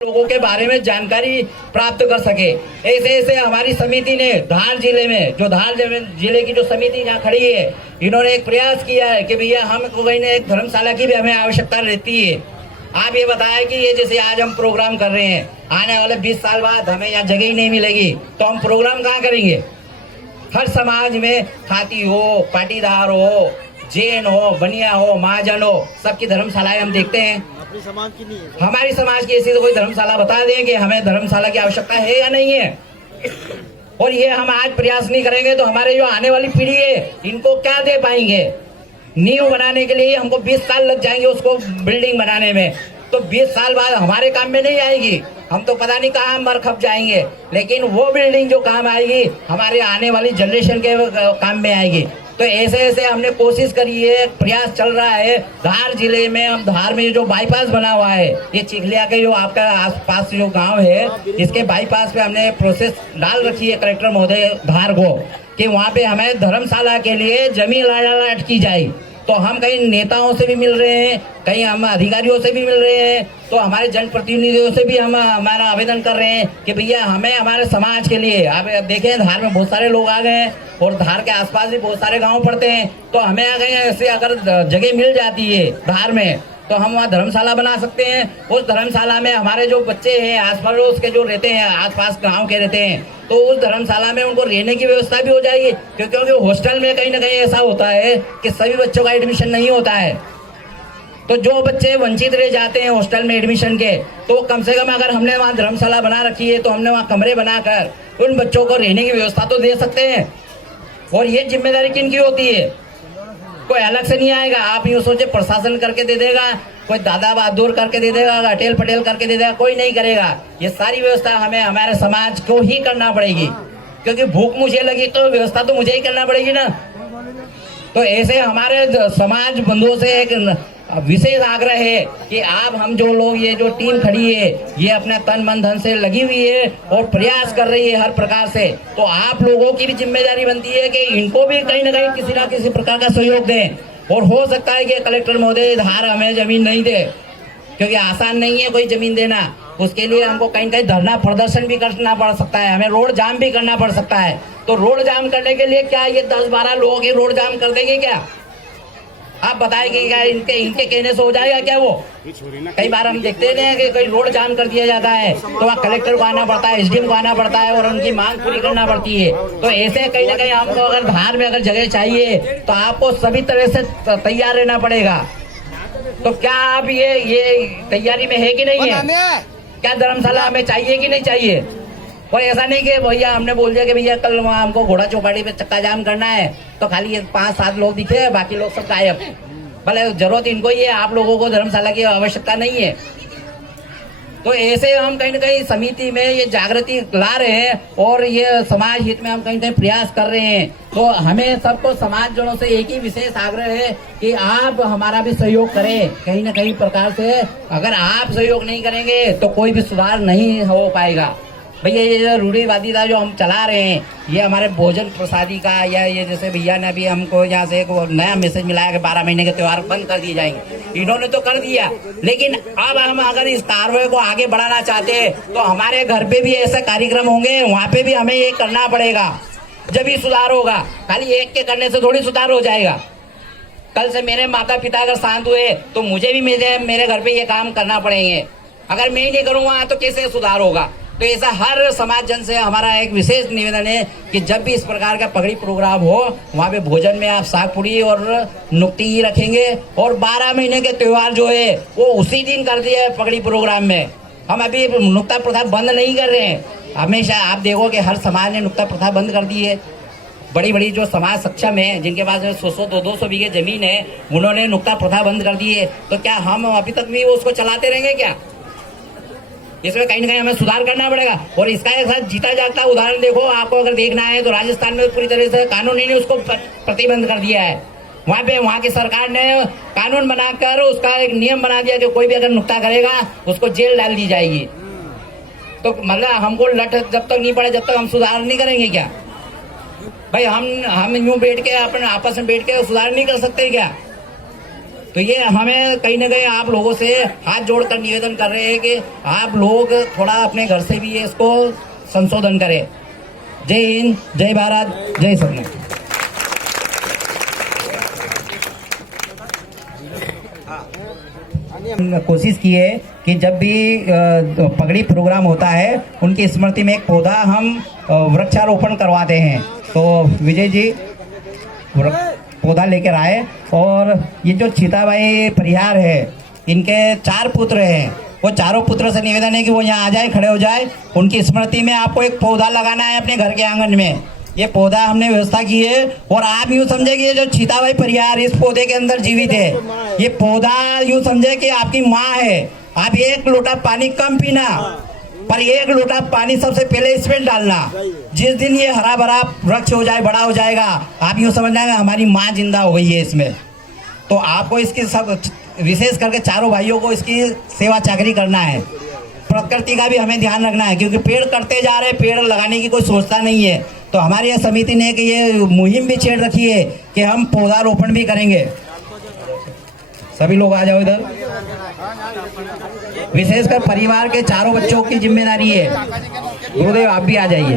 लोगों के बारे में जानकारी प्राप्त कर सके। ऐसे ऐसे हमारी समिति ने धार जिले में, जो धार जिले की जो समिति यहाँ खड़ी है, इन्होंने एक प्रयास किया है कि भैया हमको कहीं एक धर्मशाला की भी हमें आवश्यकता रहती है। आप ये बताएं कि ये जैसे आज हम प्रोग्राम कर रहे हैं, आने वाले 20 साल बाद हमें यहाँ जगह ही नहीं मिलेगी तो हम प्रोग्राम कहाँ करेंगे। हर समाज में खाती हो, पाटीदार हो, जैन हो, बनिया हो, महाजन हो, सबकी धर्मशालाएं हम देखते हैं। अपनी समाज की नहीं है। हमारी समाज की ऐसी तो कोई धर्मशाला बता दें कि हमें धर्मशाला की आवश्यकता है या नहीं है। और ये हम आज प्रयास नहीं करेंगे तो हमारे जो आने वाली पीढ़ी है इनको क्या दे पाएंगे। नींव बनाने के लिए हमको 20 साल लग जाएंगे उसको बिल्डिंग बनाने में, तो 20 साल बाद हमारे काम में नहीं आएगी। हम तो पता नहीं कहाँ मर खप जाएंगे, लेकिन वो बिल्डिंग जो काम आएगी हमारे आने वाली जनरेशन के काम में आएगी। तो ऐसे ऐसे हमने कोशिश करी है, प्रयास चल रहा है। धार जिले में, हम धार में जो बाईपास बना हुआ है, ये चिखलिया के जो आपका आसपास जो गांव है, इसके बाईपास पे हमने प्रोसेस डाल रखी है कलेक्टर महोदय धार को कि वहाँ पे हमें धर्मशाला के लिए जमीन लाट की जाए। तो हम कई नेताओं से भी मिल रहे हैं, कहीं हम अधिकारियों से भी मिल रहे हैं, तो हमारे जनप्रतिनिधियों से भी हम हमारा आवेदन कर रहे हैं कि भैया हमें हमारे समाज के लिए, आप देखें धार में बहुत सारे लोग आ गए हैं और धार के आसपास भी बहुत सारे गांव पड़ते हैं, तो हमें कहीं ऐसे अगर जगह मिल जाती है धार में तो हम वहाँ धर्मशाला बना सकते हैं। उस धर्मशाला में हमारे जो बच्चे हैं आस पड़ोस के जो रहते हैं, आसपास गांव के रहते हैं, तो उस धर्मशाला में उनको रहने की व्यवस्था भी हो जाएगी। क्योंकि हॉस्टल में कहीं ना कहीं ऐसा होता है कि सभी बच्चों का एडमिशन नहीं होता है, तो जो बच्चे वंचित रह जाते हैं हॉस्टल में एडमिशन के, तो कम से कम अगर हमने वहाँ धर्मशाला बना रखी है तो हमने वहाँ कमरे बनाकर उन बच्चों को रहने की व्यवस्था तो दे सकते हैं। और ये जिम्मेदारी किन की होती है, कोई अलग से नहीं आएगा। आप यूँ सोचे प्रशासन करके दे देगा, कोई दादा बहादुर करके दे देगा, अटेल पटेल करके दे देगा, कोई नहीं करेगा। ये सारी व्यवस्था हमें हमारे समाज को ही करना पड़ेगी, क्योंकि भूख मुझे लगी तो व्यवस्था तो मुझे ही करना पड़ेगी ना। तो ऐसे हमारे समाज बंधुओं से एक विशेष आग्रह है कि आप हम जो लोग, ये जो टीम खड़ी है, ये अपने तन मन धन से लगी हुई है और प्रयास कर रही है हर प्रकार से, तो आप लोगों की भी जिम्मेदारी बनती है कि इनको भी कहीं ना कहीं किसी ना किसी प्रकार का सहयोग दें। और हो सकता है कि कलेक्टर महोदय धार हमें जमीन नहीं दे, क्योंकि आसान नहीं है कोई जमीन देना। उसके लिए हमको कहीं ना कहीं धरना प्रदर्शन भी करना पड़ सकता है, हमें रोड जाम भी करना पड़ सकता है। तो रोड जाम करने के लिए क्या ये 10-12 लोग ही रोड जाम कर देंगे क्या? आप बताएंगे क्या इनके कहने से हो जाएगा क्या? वो कई बार हम देखते हैं कि कहीं रोड जाम कर दिया जाता है तो वहाँ कलेक्टर को आना पड़ता है, एसडीएम को आना पड़ता है और उनकी मांग पूरी करना पड़ती है। तो ऐसे कहीं ना कहीं हमको अगर धार में अगर जगह चाहिए तो आपको सभी तरह से तैयार रहना पड़ेगा। तो क्या आप ये तैयारी में है कि नहीं है? क्या धर्मशाला हमें चाहिए कि नहीं चाहिए? और ऐसा नहीं कि भैया हमने बोल दिया कि भैया कल वहाँ हमको घोड़ा चौपाटी पे चक्का जाम करना है तो खाली 5-7 लोग दिखे, बाकी लोग सब गायब। भले जरूरत इनको ही है, आप लोगों को धर्मशाला की आवश्यकता नहीं है। तो ऐसे हम कहीं ना कहीं समिति में ये जागृति ला रहे हैं और ये समाज हित में हम कहीं ना कहीं प्रयास कर रहे हैं। तो हमें सबको समाज जनों से एक ही विशेष आग्रह है कि आप हमारा भी सहयोग करें कहीं ना कहीं प्रकार से। अगर आप सहयोग नहीं करेंगे तो कोई भी सुधार नहीं हो पाएगा। भैया ये रूढ़िवादिता जो हम चला रहे हैं, ये हमारे भोजन प्रसादी का, या ये जैसे भैया ने अभी हमको यहाँ से एक नया मैसेज मिलाया कि 12 महीने के त्योहार बंद कर दिए जाएंगे। इन्होंने तो कर दिया, लेकिन अब हम अगर इस कार्रवाई को आगे बढ़ाना चाहते हैं तो हमारे घर पे भी ऐसे कार्यक्रम होंगे, वहाँ पे भी हमें ये करना पड़ेगा, जब ही सुधार होगा। खाली एक के करने से थोड़ी सुधार हो जाएगा। कल से मेरे माता पिता अगर शांत हुए तो मुझे भी मेरे घर पे ये काम करना पड़ेंगे। अगर मैं ही नहीं करूँगा तो कैसे सुधार होगा? तो ऐसा हर समाज जन से हमारा एक विशेष निवेदन है कि जब भी इस प्रकार का पगड़ी प्रोग्राम हो, वहाँ पे भोजन में आप साग पूरी और नुक्ती ही रखेंगे। और 12 महीने के त्योहार जो है वो उसी दिन कर दिया है पगड़ी प्रोग्राम में। हम अभी नुक्ता प्रथा बंद नहीं कर रहे हैं। हमेशा आप देखो कि हर समाज ने नुक्ता प्रथा बंद कर दी है। बड़ी बड़ी जो समाज सक्षम है, जिनके पास 100-200 बीघे जमीन है, उन्होंने नुक्ता प्रथा बंद कर दी है। तो क्या हम अभी तक भी उसको चलाते रहेंगे क्या? इसमें कहीं ना कहीं हमें सुधार करना पड़ेगा। और इसका एक साथ जीता जागता उदाहरण देखो, आपको अगर देखना है तो राजस्थान में पूरी तरह से कानूनी ने उसको प्रतिबंध कर दिया है। वहाँ की सरकार ने कानून बनाकर उसका एक नियम बना दिया कि कोई भी अगर नुक्ता करेगा उसको जेल डाल दी जाएगी। तो मतलब हमको लठ जब तक नहीं पड़े, जब तक हम सुधार नहीं करेंगे क्या? भाई हम यूं बैठ के अपने आपस में बैठ के सुधार नहीं कर सकते क्या? तो ये हमें कहीं ना कहीं आप लोगों से हाथ जोड़कर निवेदन कर रहे हैं कि आप लोग थोड़ा अपने घर से भी ये इसको संशोधन करें। जय हिंद, जय भारत, जय सपना। कोशिश की है कि जब भी पगड़ी प्रोग्राम होता है उनकी स्मृति में एक पौधा हम वृक्षारोपण करवाते हैं। तो विजय जी पौधा लेकर आए। और ये जो छीताबाई परिहार है, इनके 4 पुत्र हैं। वो चारों पुत्र से निवेदन है कि वो यहाँ आ जाए, खड़े हो जाए। उनकी स्मृति में आपको एक पौधा लगाना है अपने घर के आंगन में। ये पौधा हमने व्यवस्था की है। और आप यूँ समझे कि ये जो छीताबाई परिहार इस पौधे के अंदर जीवित है, ये पौधा यूँ समझे कि आपकी माँ है। आप 1 लोटा पानी कम पीना, पर 1 लोटा पानी सबसे पहले इसमें डालना। जिस दिन ये हरा भरा वृक्ष हो जाए, बड़ा हो जाएगा, आप यूँ समझना है हमारी माँ जिंदा हो गई है इसमें। तो आपको इसकी सब विशेष करके चारों भाइयों को इसकी सेवा चाकरी करना है। प्रकृति का भी हमें ध्यान रखना है, क्योंकि पेड़ कटते जा रहे हैं, पेड़ लगाने की कोई सोचता नहीं है। तो हमारी यह समिति ने कि ये मुहिम भी छेड़ रखी है कि हम पौधारोपण भी करेंगे। सभी लोग आ जाओ इधर। विशेषकर परिवार के चारों बच्चों की जिम्मेदारी है। गुरुदेव आप भी आ जाइए।